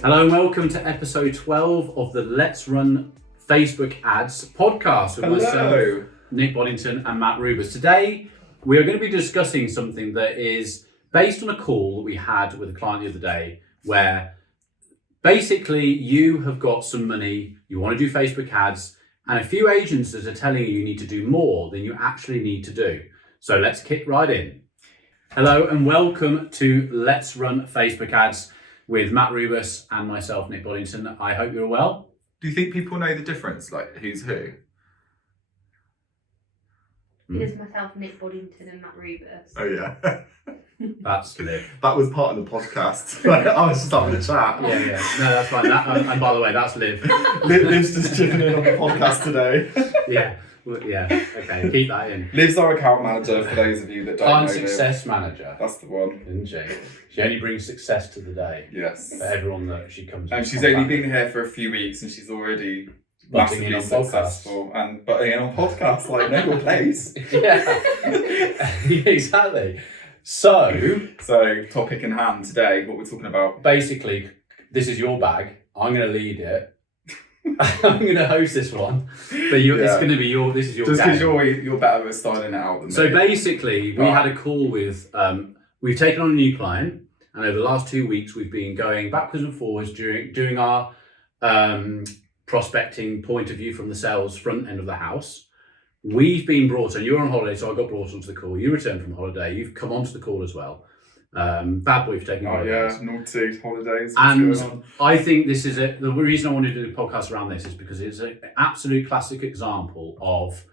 Hello and welcome to episode 12 of the Let's Run Facebook Ads podcast with myself, Nick Boddington and Matt Rubers. Today, we are going to be discussing something that is based on a call that we had with a client the other day where basically you have got some money, you want to do Facebook ads, and a few agencies are telling you need to do more than you actually need to do. So let's kick right in. Hello and welcome to Let's Run Facebook Ads with Matt Rubus and myself, Nick Boddington. I hope you're well. Do you think people know the difference, like who's who? It is myself, Nick Boddington, and Matt Rubus. Oh yeah. That's Liv. That was part of the podcast. I was just having a chat. Yeah. No, that's fine. And by the way, that's Liv. Liv's just chipping in on the podcast today. Yeah. Okay, keep that in. Liv's our account manager for those of you that don't Client know. success manager. That's the one. Isn't she? She only brings success to the day. Yes. For everyone that she comes And in she's contact only with. been here for a few weeks and she's already Butting in massively on successful and butting in on podcasts like know your place. Yeah, exactly. So Topic in hand today, what we're talking about. basically, this is your bag. I'm going to lead it. I'm going to host this one, but it's going to be your. This is your. Just because game. you're better at styling it out than So me. basically, we had a call with. We've taken on a new client, and over the last 2 weeks, we've been going backwards and forwards doing our prospecting point of view from the sales front end of the house. We've been brought on. You're on holiday, so I got brought onto the call. You returned from holiday. You've come onto the call as well. Bad boy for taking holidays. Yeah, naughty holidays. What's And going on? I think this is the reason I wanted to do a podcast around this is because it's an absolute classic example of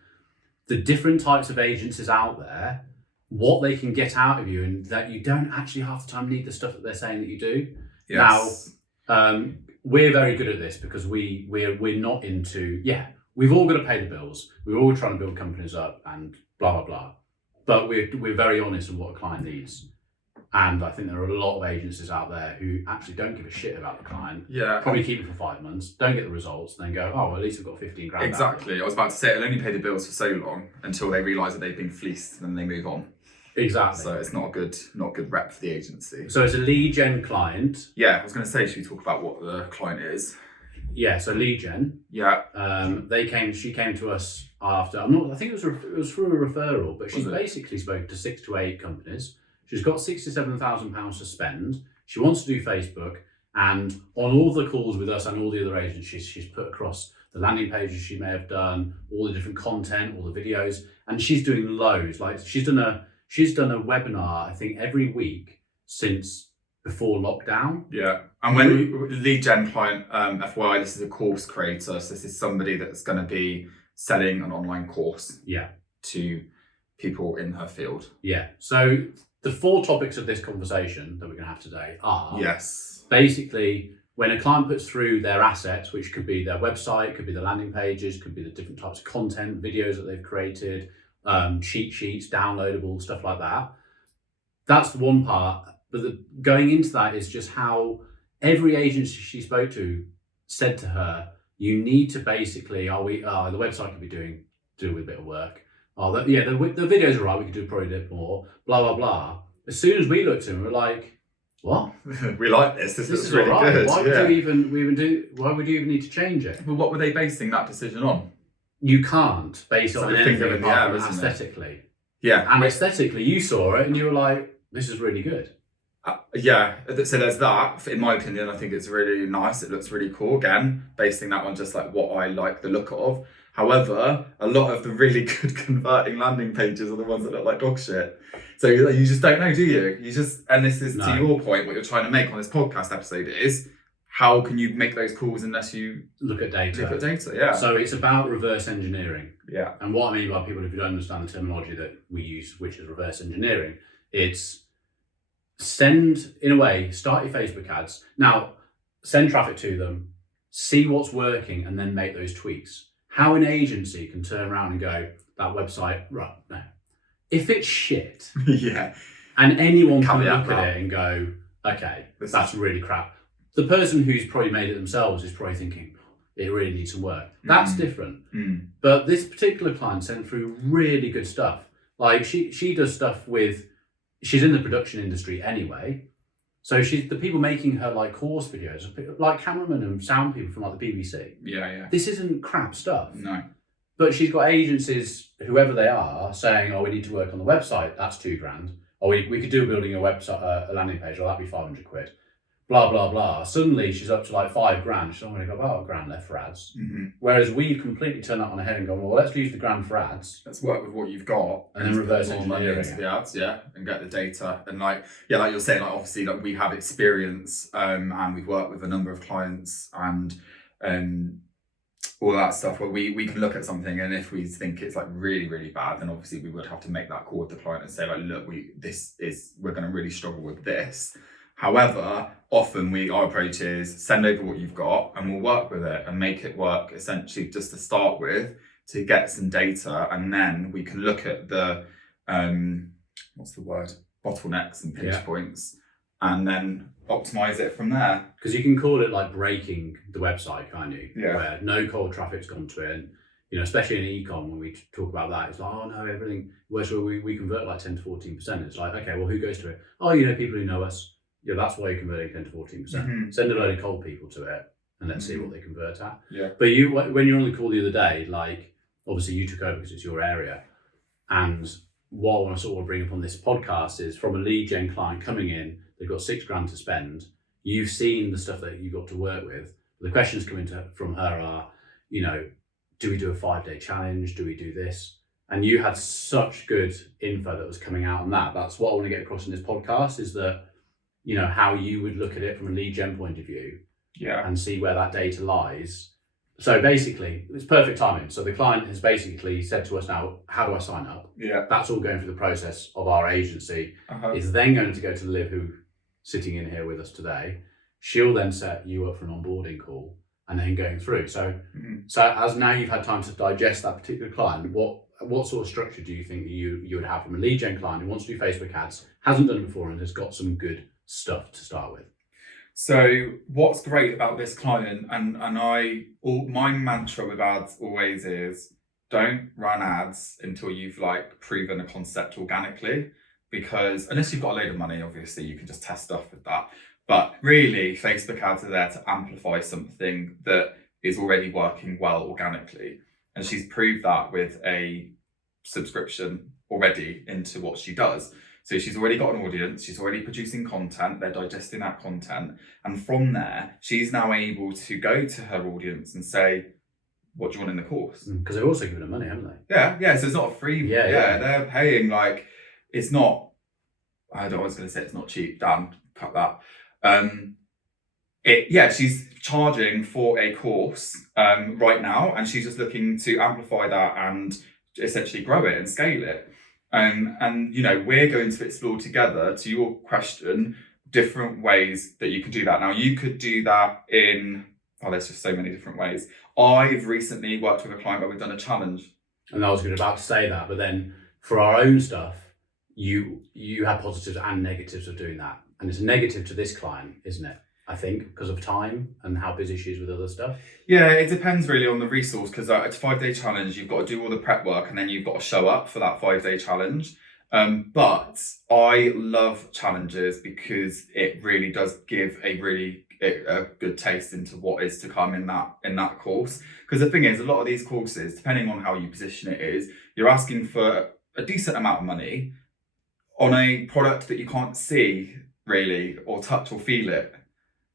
the different types of agencies out there, what they can get out of you, and that you don't actually half the time need the stuff that they're saying that you do. Yes. Now, we're very good at this because we're not into, we've all got to pay the bills. We're all trying to build companies up and blah, blah, blah. But we're very honest on what a client needs. And I think there are a lot of agencies out there who actually don't give a shit about the client. Yeah. Probably keep it for 5 months, don't get the results, and then go, oh, well, at least I've got 15 grand. Exactly. I was about to say it'll only pay the bills for so long until they realise that they've been fleeced and then they move on. Exactly. So it's not a good rep for the agency. So it's a lead gen client. Yeah, I was going to say, should we talk about what the client is? Yeah, so lead gen. Yeah. She came to us after, I think it was through a referral, but she's basically spoken to 6 to 8 companies. She's got £67,000 to spend. She wants to do Facebook, and on all the calls with us and all the other agencies, she's put across the landing pages she may have done, all the different content, all the videos, and she's doing loads. Like she's done a webinar, I think, every week since before lockdown. Yeah. And when lead gen client, FYI, this is a course creator. So this is somebody that's going to be selling an online course. Yeah. To people in her field. Yeah. So the 4 topics of this conversation that we're going to have today are basically when a client puts through their assets, which could be their website, could be the landing pages, could be the different types of content, videos that they've created, cheat sheets, downloadable, stuff like that. That's the one part. But going into that is just how every agency she spoke to said to her, you need to basically, the website could be doing with a bit of work. The videos are right, we could do probably a bit more, blah, blah, blah. As soon as we looked at them, we're like, what? We like this. This is really right. good. Why would you even need to change it? Well, what were they basing that decision on? You can't base it on like anything in the apart air, from isn't it? aesthetically. Yeah. And aesthetically, you saw it and you were like, this is really good. Yeah, so there's that. In my opinion, I think it's really nice. It looks really cool. Again, basing that on just like what I like the look of. However, a lot of the really good converting landing pages are the ones that look like dog shit. So you just don't know, do you? And this is to your point, what you're trying to make on this podcast episode is, how can you make those calls unless you look at data? Yeah. So it's about reverse engineering. Yeah. And what I mean by people, if you don't understand the terminology that we use, which is reverse engineering, it's start your Facebook ads. Now, send traffic to them, see what's working, and then make those tweaks. How an agency can turn around and go, that website, right, no. If it's shit, and anyone can look at it and go, okay, that's really crap. The person who's probably made it themselves is probably thinking, it really needs some work. That's different. But this particular client sent through really good stuff. Like she does stuff with, she's in the production industry anyway. So she's the people making her like course videos, like cameramen and sound people from like the BBC. Yeah. This isn't crap stuff. No. But she's got agencies, whoever they are, saying, "Oh, we need to work on the website. That's $2,000. Or we could do building a website, a landing page. Or that'd be £500. Blah blah blah." Suddenly she's up to like £5,000. She's only got about £1,000 left for ads. Mm-hmm. Whereas we've completely turned that on our head and gone, "Well, let's use the £1,000 for ads. Let's work with what you've got and then reverse put more money engineering into the ads, and get the data." And like you're saying, like obviously, like we have experience, and we've worked with a number of clients and all that stuff where we can look at something, and if we think it's like really, really bad, then obviously we would have to make that call with the client and say like, look, we're going to really struggle with this. However, often our approach is send over what you've got and we'll work with it and make it work essentially just to start with, to get some data, and then we can look at the bottlenecks and pinch points, and then optimize it from there. Because you can call it like breaking the website, can't you? Yeah. Where no cold traffic's gone to it, and especially in e-com, when we talk about that, it's like, oh no, everything works where we convert like 10 to 14%. It's like, okay, well, who goes to it? Oh, people who know us. That's why you're converting 10 to 14%. Mm-hmm. Send a load of cold people to it, and let's see what they convert at. Yeah. But when you were on the call the other day, like obviously you took over because it's your area, and what I want to sort of bring up on this podcast is from a lead gen client coming in, they've got $6,000 to spend. You've seen the stuff that you've got to work with. The questions coming from her are, do we do a 5-day challenge? Do we do this? And you had such good info that was coming out on that. That's what I want to get across in this podcast, is that, how you would look at it from a lead gen point of view, and see where that data lies. So basically, it's perfect timing. So the client has basically said to us now, how do I sign up? Yeah. That's all going through the process of our agency. It's then going to go to Liv, who's sitting in here with us today. She'll then set you up for an onboarding call and then going through. So, so as now you've had time to digest that particular client, what sort of structure do you think that you would have from a lead gen client who wants to do Facebook ads, hasn't done it before, and has got some good stuff to start with? So what's great about this client, and my mantra with ads always is, don't run ads until you've like proven a concept organically, because unless you've got a load of money, obviously you can just test stuff with that. But really, Facebook ads are there to amplify something that is already working well organically. And she's proved that with a subscription already into what she does. So she's already got an audience, she's already producing content, they're digesting that content. And from there, she's now able to go to her audience and say, what do you want in the course? Because they've also given her money, haven't they? Yeah. So it's not a free, they're paying like, it's not, I was going to say it's not cheap, Dan, cut that. She's charging for a course right now, and she's just looking to amplify that and essentially grow it and scale it. And we're going to explore together, to your question, different ways that you can do that. Now, you could do that in, there's just so many different ways. I've recently worked with a client where we've done a challenge. And I was about to say that, but then for our own stuff, you have positives and negatives of doing that. And it's a negative to this client, isn't it? I think, because of time and how busy she is with other stuff. Yeah, it depends really on the resource, because it's a 5-day challenge. You've got to do all the prep work, and then you've got to show up for that 5-day challenge. But I love challenges because it really does give a good taste into what is to come in that course. Because the thing is, a lot of these courses, depending on how you position it, is you're asking for a decent amount of money on a product that you can't see really, or touch or feel it.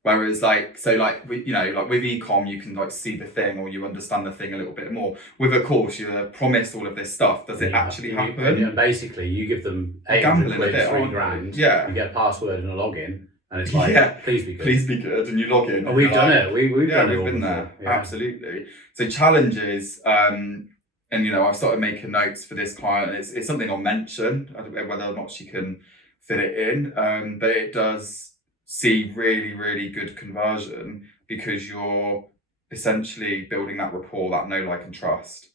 Whereas with e-com, you can see the thing, or you understand the thing a little bit more. With a course, you're promised all of this stuff. Does it actually happen? And basically, you give them $800, $3,000. Yeah. You get a password and a login, and it's like, please be good. Please be good, and you log in. And we've done it. We've done it. We've been there. Yeah. Absolutely. So challenges, and I've started making notes for this client. It's something I'll mention. I don't know whether or not she can fit it in, but it does see really, really good conversion, because you're essentially building that rapport, that know, like, and trust,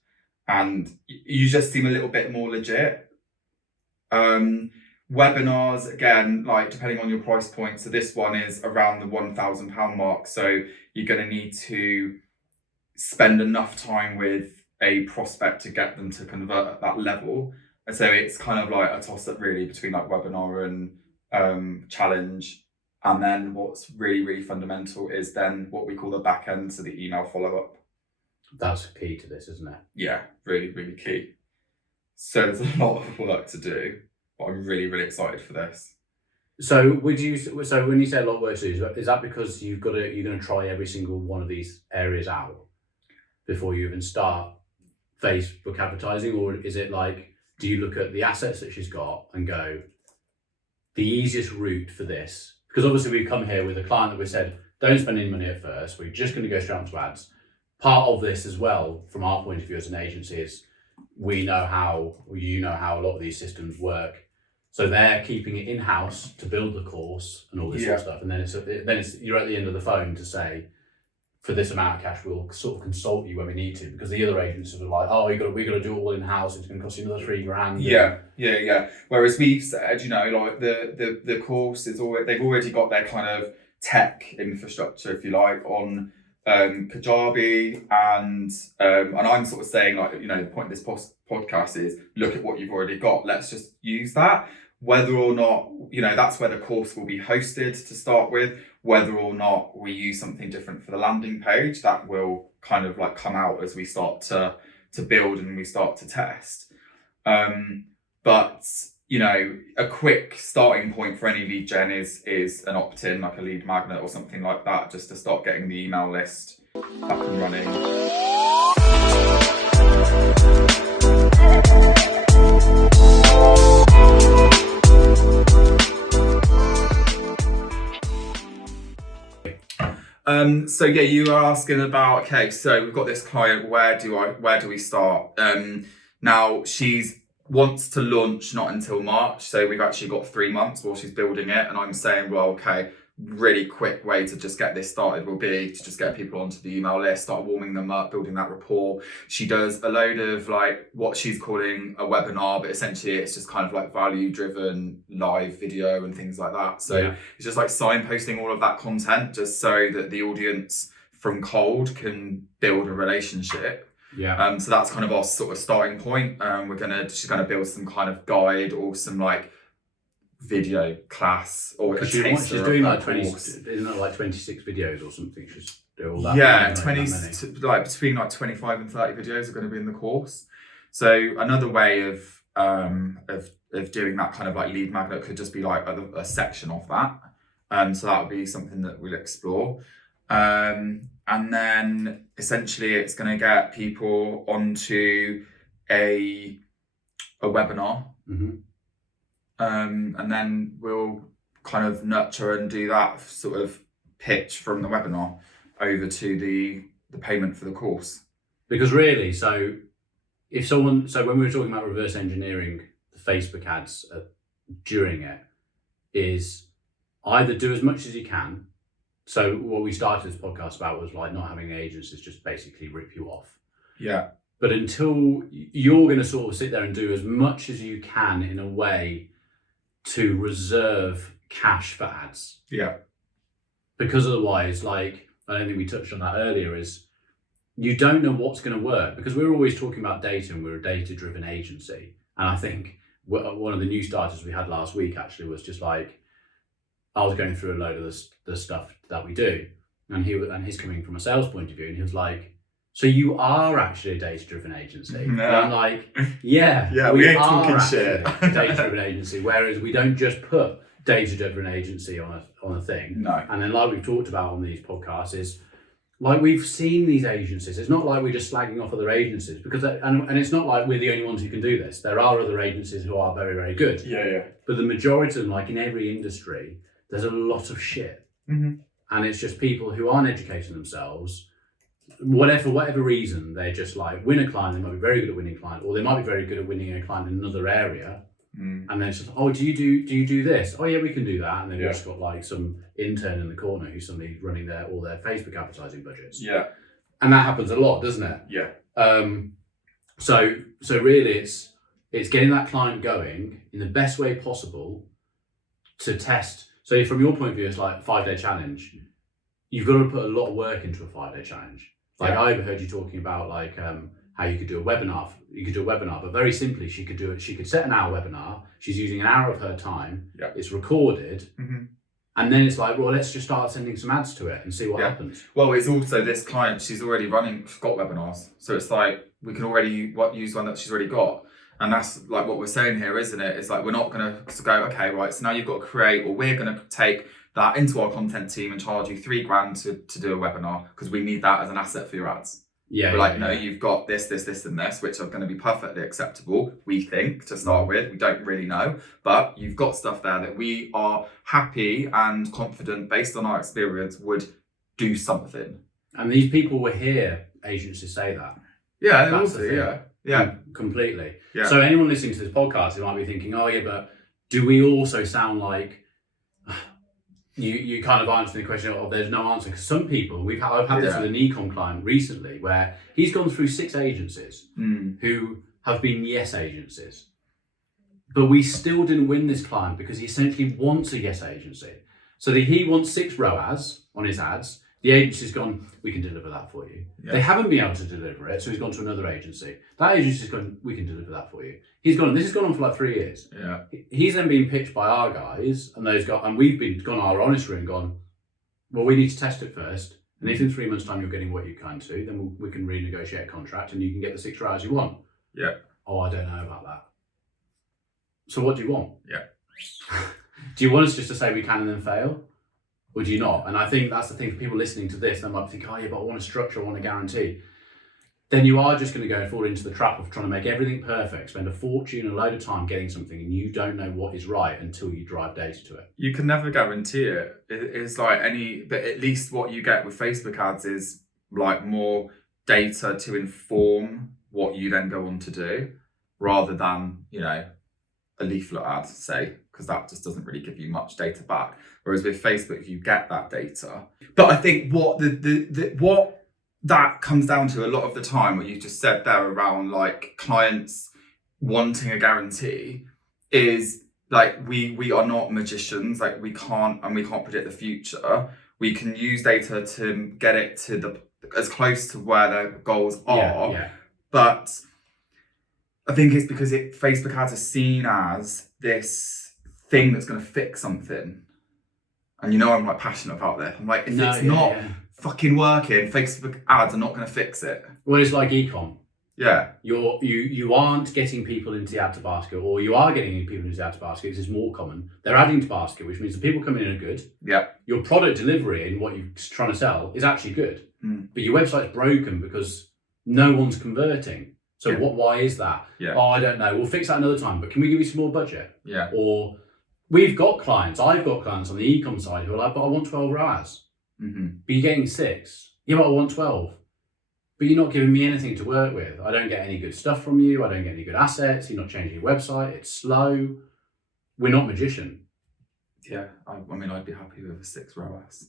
and you just seem a little bit more legit. Webinars, again, like depending on your price point. So this one is around the £1,000 mark. So you're going to need to spend enough time with a prospect to get them to convert at that level. And so it's kind of like a toss up really between like webinar and challenge. And then what's really, really fundamental is then what we call the back end, so the email follow-up. That's key to this, isn't it? Yeah, really, really key. So there's a lot of work to do, but I'm really, really excited for this. So when you say a lot of work to do, is that because you're going to try every single one of these areas out before you even start Facebook advertising, or is it like, do you look at the assets that she's got and go, the easiest route for this? Because obviously we've come here with a client that we said, don't spend any money at first. We're just going to go straight onto ads. Part of this as well, from our point of view as an agency, is you know how a lot of these systems work. So they're keeping it in-house to build the course and all this sort of stuff. And then it's you're at the end of the phone to say, for this amount of cash, we'll sort of consult you when we need to, because the other agencies are like, oh, we got to do it all in-house. It's going to cost you another $3,000. Yeah. Whereas we've said, like the course is they've already got their kind of tech infrastructure, if you like, on Kajabi, and I'm sort of saying, like, the point of this podcast is look at what you've already got. Let's just use that. Whether or not, that's where the course will be hosted to start with. Whether or not we use something different for the landing page, that will kind of like come out as we start to build and we start to test. But a quick starting point for any lead gen is an opt-in, like a lead magnet or something like that, just to start getting the email list up and running. So yeah, you are asking about, okay, so we've got this client, where do we start? Now she's wants to launch not until March, so we've actually got 3 months while she's building it, and I'm saying, well, okay, really quick way to just get this started will be to just get people onto the email list, start warming them up, building that rapport. She does a load of like what she's calling a webinar, but essentially it's just kind of like value driven live video and things like that. So it's just like signposting all of that content just so that the audience from cold can build a relationship. So that's kind of our sort of starting point. She's gonna build some kind of guide or some like video class, or a she's doing like 20, isn't it like 26 videos or something? She's doing all that. Yeah, 20, like between like 25 and 30 videos are going to be in the course. So another way of doing that kind of like lead magnet could just be like a section of that. So that would be something that we'll explore. And then essentially it's going to get people onto a webinar. And then we'll kind of nurture and do that sort of pitch from the webinar over to the payment for the course. Because really, so when we were talking about reverse engineering the Facebook ads during it, is either do as much as you can. So what we started this podcast about was like not having agencies just basically rip you off. Yeah. But until you're going to sort of sit there and do as much as you can in a way to reserve cash for ads. Yeah. Because otherwise, like, I don't think we touched on that earlier, is you don't know what's going to work, because we're always talking about data and we're a data-driven agency. And I think one of the new starters we had last week actually was just like, I was going through a load of the stuff that we do, and he's coming from a sales point of view, and he was like, so you are actually a data-driven agency? No. And I'm like, yeah, we ain't talking shit. A data-driven agency, whereas we don't just put data-driven agency on a thing. No. And then like we've talked about on these podcasts is, like we've seen these agencies. It's not like we're just slagging off other agencies, because and it's not like we're the only ones who can do this. There are other agencies who are very, very good. Yeah. But the majority of them, like in every industry, there's a lot of shit. And it's just people who aren't educating themselves. For whatever reason, they're just like win a client. They might be very good at winning a client, or they might be very good at winning a client in another area. And then it's just, oh, do you do this? Oh yeah, we can do that. And then you've just got like some intern in the corner who's suddenly running all their Facebook advertising budgets. Yeah. And that happens a lot, doesn't it? Yeah. So really it's getting that client going in the best way possible to test. So from your point of view, it's like a 5-day challenge. You've got to put a lot of work into a 5-day challenge. Like I overheard you talking about like how you could do a webinar. You could do a webinar, but very simply, she could set an hour webinar. She's using an hour of her time. Yeah. It's recorded, And then it's like, well, let's just start sending some ads to it and see what happens. Well, it's also this client, she's got webinars. So it's like, we can already use one that she's already got. And that's like what we're saying here, isn't it? It's like, we're not going to go, okay, right, so now you've got to create, or we're going to take that into our content team and charge you $3,000 to do a webinar because we need that as an asset for your ads. No, you've got this, and this, which are going to be perfectly acceptable, we think, to start with. We don't really know, but you've got stuff there that we are happy and confident, based on our experience, would do something. And these people will hear agencies say that. Yeah, they will do, yeah. Completely. Yeah. So anyone listening to this podcast, they might be thinking, oh yeah, but do we also sound like... You kind of answer the question of there's no answer, because some people I've had this with an e-com client recently where he's gone through 6 agencies who have been yes agencies, but we still didn't win this client because he essentially wants a yes agency. So he wants 6 ROAS on his ads. The agency's gone, we can deliver that for you. Yeah. They haven't been able to deliver it, so he's gone to another agency. That agency's gone, we can deliver that for you. This has gone on for like 3 years. Yeah. He's then being pitched by our guys, and we've gone our honest route and gone, well, we need to test it first. And if in 3 months' time you're getting what you can to, then we can renegotiate a contract and you can get the 6 ROAS you want. Yeah. Oh, I don't know about that. So what do you want? Yeah. Do you want us just to say we can and then fail? Or do you not? And I think that's the thing for people listening to this. They might think, oh yeah, but I want a structure, I want a guarantee. Then you are just going to go and fall into the trap of trying to make everything perfect, spend a fortune, a load of time getting something, and you don't know what is right until you drive data to it. You can never guarantee it. It's like but at least what you get with Facebook ads is like more data to inform what you then go on to do, rather than, a leaflet ad, say, because that just doesn't really give you much data back. Whereas with Facebook, you get that data. But I think what what that comes down to a lot of the time, what you just said there around like clients wanting a guarantee, is like we are not magicians. Like we can't predict the future. We can use data to get it to as close to where their goals are. Yeah. But I think it's because Facebook ads are seen as this thing that's going to fix something. And I'm like passionate about this. I'm like, if it's not fucking working, Facebook ads are not going to fix it. Well, it's like e-com. Yeah. You aren't getting people into the add to basket, or you are getting people into the add to basket. This is more common. They're adding to basket, which means the people coming in are good. Yeah. Your product delivery and what you're trying to sell is actually good. But your website's broken because no one's converting. So why is that? Yeah. Oh, I don't know. We'll fix that another time, but can we give you some more budget? Yeah. Or I've got clients on the e-com side who are like, but I want 12 ROAS. Mm-hmm. But you're getting 6. Yeah, but I want 12. But you're not giving me anything to work with. I don't get any good stuff from you. I don't get any good assets. You're not changing your website. It's slow. We're not magician. Yeah, I mean, I'd be happy with a 6 ROAS.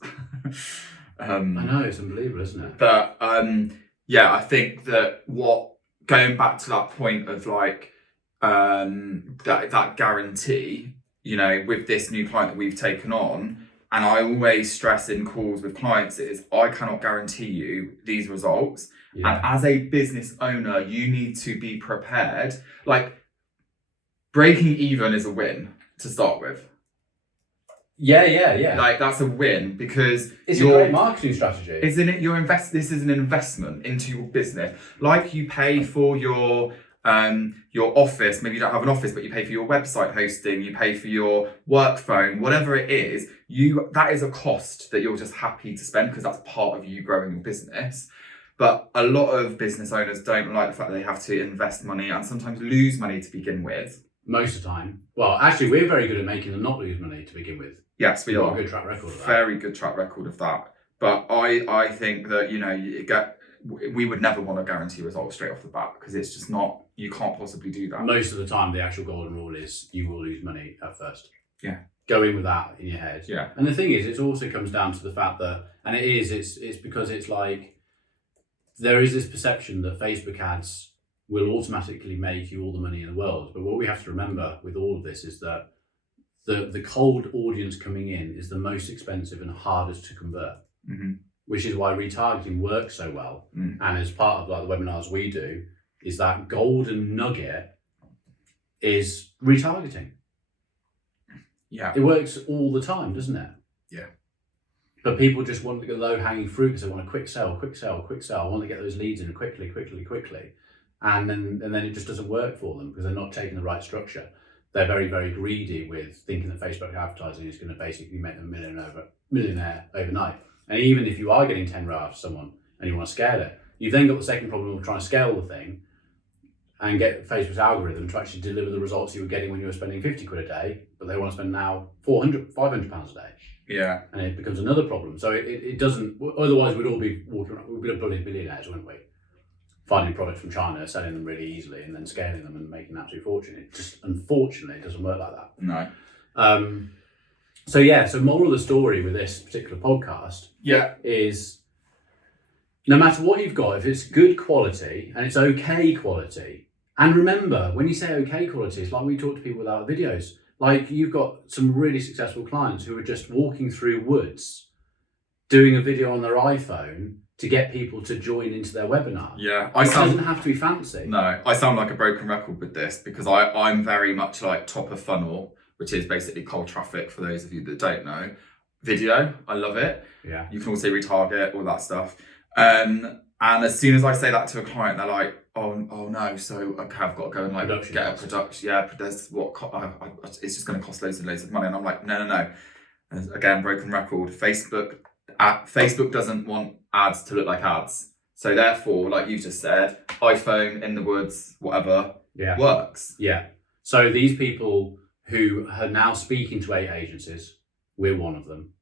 I know, it's unbelievable, isn't it? But I think that going back to that point of like that guarantee, with this new client that we've taken on, and I always stress in calls with clients is I cannot guarantee you these results. Yeah. And as a business owner, you need to be prepared. Like breaking even is a win to start with. Yeah. Like that's a win because it's a great marketing strategy. Isn't it? This is an investment into your business. Like you pay for your office. Maybe you don't have an office, but you pay for your website hosting. You pay for your work phone, whatever it is. That is a cost that you're just happy to spend because that's part of you growing your business. But a lot of business owners don't like the fact that they have to invest money and sometimes lose money to begin with. Most of the time. Well, actually, we're very good at making them not lose money to begin with. Yes, we are. Got a good track record of that. Very good track record of that. But I think that, we would never want to guarantee results straight off the bat because it's just not, you can't possibly do that. Most of the time, the actual golden rule is you will lose money at first. Yeah. Go in with that in your head. Yeah. And the thing is, it also comes down to the fact that, and it's because it's like, there is this perception that Facebook ads will automatically make you all the money in the world. But what we have to remember with all of this is that the cold audience coming in is the most expensive and hardest to convert, which is why retargeting works so well. And as part of like the webinars we do, is that golden nugget is retargeting. Yeah. It works all the time, doesn't it? Yeah. But people just want the low-hanging fruit because they want a quick sell. I want to get those leads in quickly. And then it just doesn't work for them because they're not taking the right structure. They're very, very greedy with thinking that Facebook advertising is going to basically make them a millionaire overnight. And even if you are getting 10 ROI for someone and you want to scale it, you've then got the second problem of trying to scale the thing and get Facebook's algorithm to actually deliver the results you were getting when you were spending 50 quid a day, but they want to spend now 400, 500 pounds a day. Yeah. And it becomes another problem. So it doesn't, otherwise we'd all be walking around, we'd be bloody billionaires, wouldn't we? Finding products from China, selling them really easily and then scaling them and making an absolute fortune. It just, unfortunately, it doesn't work like that. No. So moral of the story with this particular podcast is no matter what you've got, if it's good quality and it's okay quality, and remember, when you say okay quality, it's like we talk to people with our videos. Like you've got some really successful clients who are just walking through woods, doing a video on their iPhone to get people to join into their webinar. Yeah. It doesn't have to be fancy. No, I sound like a broken record with this because I'm very much like top of funnel, which is basically cold traffic for those of you that don't know. Video, I love it. Yeah. You can also retarget, all that stuff. And as soon as I say that to a client, they're like, oh no, so okay, I've got to go and like get a production. Yeah, there's it's just going to cost loads and loads of money. And I'm like, no. And again, broken record. Facebook doesn't want ads to look like ads. So therefore, like you just said, iPhone in the woods, whatever, works. Yeah. So these people who are now speaking to 8 agencies, we're one of them.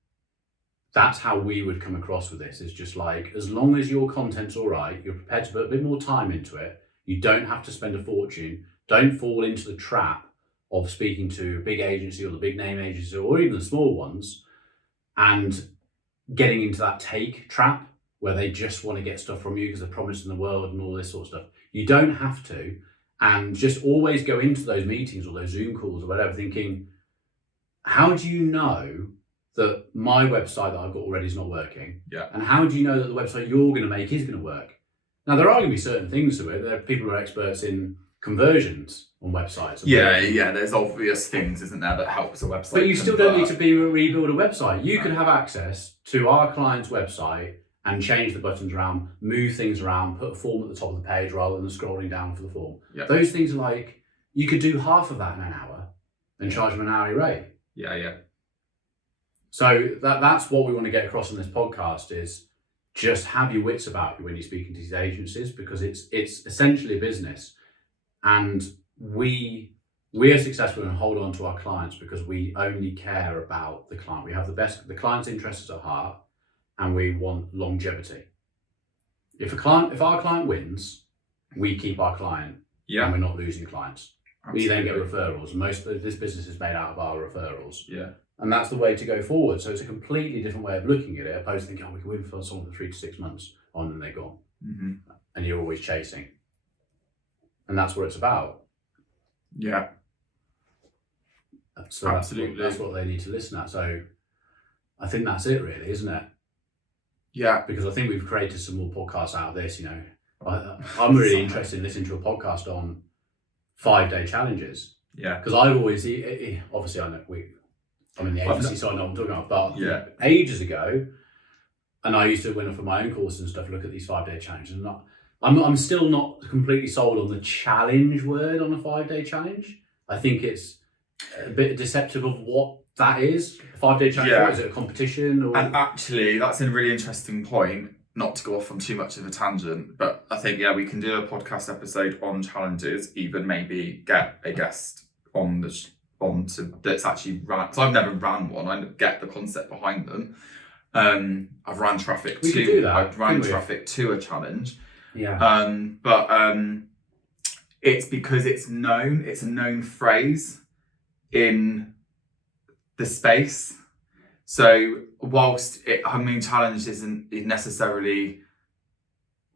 That's how we would come across with this. Is just like, as long as your content's all right, you're prepared to put a bit more time into it, you don't have to spend a fortune. Don't fall into the trap of speaking to a big agency or the big name agency or even the small ones and getting into that take trap where they just want to get stuff from you because they're promising the world and all this sort of stuff. You don't have to. And just always go into those meetings or those Zoom calls or whatever thinking, how do you know that my website that I've got already is not working? Yeah. And how do you know that the website you're going to make is going to work? Now, there are going to be certain things to it. There are people who are experts in conversions on websites. Yeah. There's obvious things, isn't there, that helps a website. But you still don't need to rebuild a website. You could have access to our client's website and change the buttons around, move things around, put a form at the top of the page rather than scrolling down for the form. Yeah. Those things are like, you could do half of that in an hour and charge them an hourly rate. Yeah. So that's what we want to get across in this podcast is just have your wits about you when you're speaking to these agencies, because it's essentially a business. And we are successful and hold on to our clients because we only care about the client. We have the client's interests at heart and we want longevity. If our client wins, we keep our client and we're not losing clients. Absolutely. We then get referrals. Most of this business is made out of our referrals. Yeah. And that's the way to go forward. So it's a completely different way of looking at it, opposed to thinking, we can win for someone for 3 to 6 months on and they're gone. Mm-hmm. And you're always chasing. And that's what it's about. Yeah. So absolutely. That's what they need to listen at. So I think that's it really, isn't it? Yeah. Because I think we've created some more podcasts out of this, you know. I'm really interested in listening to a podcast on 5-day challenges. Yeah. Because I've always, obviously I know I'm in the agency, so I know what I'm talking about. But ages ago, and I used to, when for my own course and stuff, look at these 5-day challenges. And I'm still not completely sold on the challenge word on a 5-day challenge. I think it's a bit deceptive of what that is. A 5-day challenge, what, is it a competition? Or? And actually, that's a really interesting point. Not to go off on too much of a tangent, but I think, we can do a podcast episode on challenges, even maybe get a guest on that's actually ran, because I've never ran one. I get the concept behind them. I've ran traffic traffic to a challenge. Yeah. But it's because it's a known phrase in the space. So whilst challenge isn't necessarily,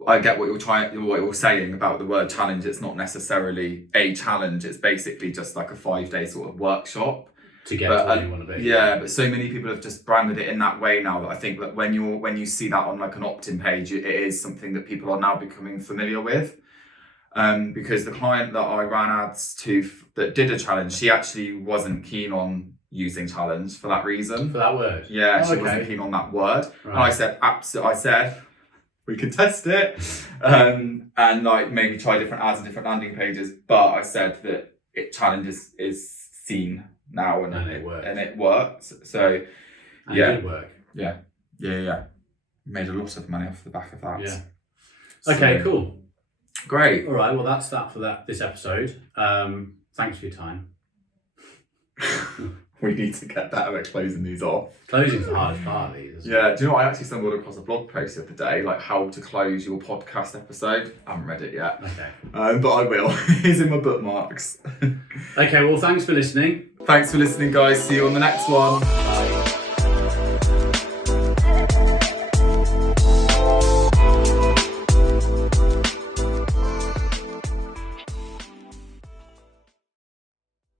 I get what you're saying about the word challenge. It's not necessarily a challenge. It's basically just like a 5-day sort of workshop to get to where you want to be. Yeah, but so many people have just branded it in that way now that I think that when you see that on like an opt-in page, it is something that people are now becoming familiar with. Because the client that I ran ads to that did a challenge, she actually wasn't keen on using challenge for that reason. For that word? Yeah, she wasn't keen on that word. Right. And I said, absolutely, I said, we could test it and like maybe try different ads and different landing pages. But I said that challenge is seen now and it works. And it works. So, and it did work. Yeah. Made a lot of money off the back of that. Yeah. Okay, cool. Great. All right, well, that's that for this episode. Thanks for your time. We need to get better at closing these off. Closing's the hardest part of these. Yeah, do you know what? I actually stumbled across a blog post the other day, like how to close your podcast episode. I haven't read it yet. Okay. But I will. It's in my bookmarks. Okay, well, thanks for listening. Thanks for listening, guys. See you on the next one.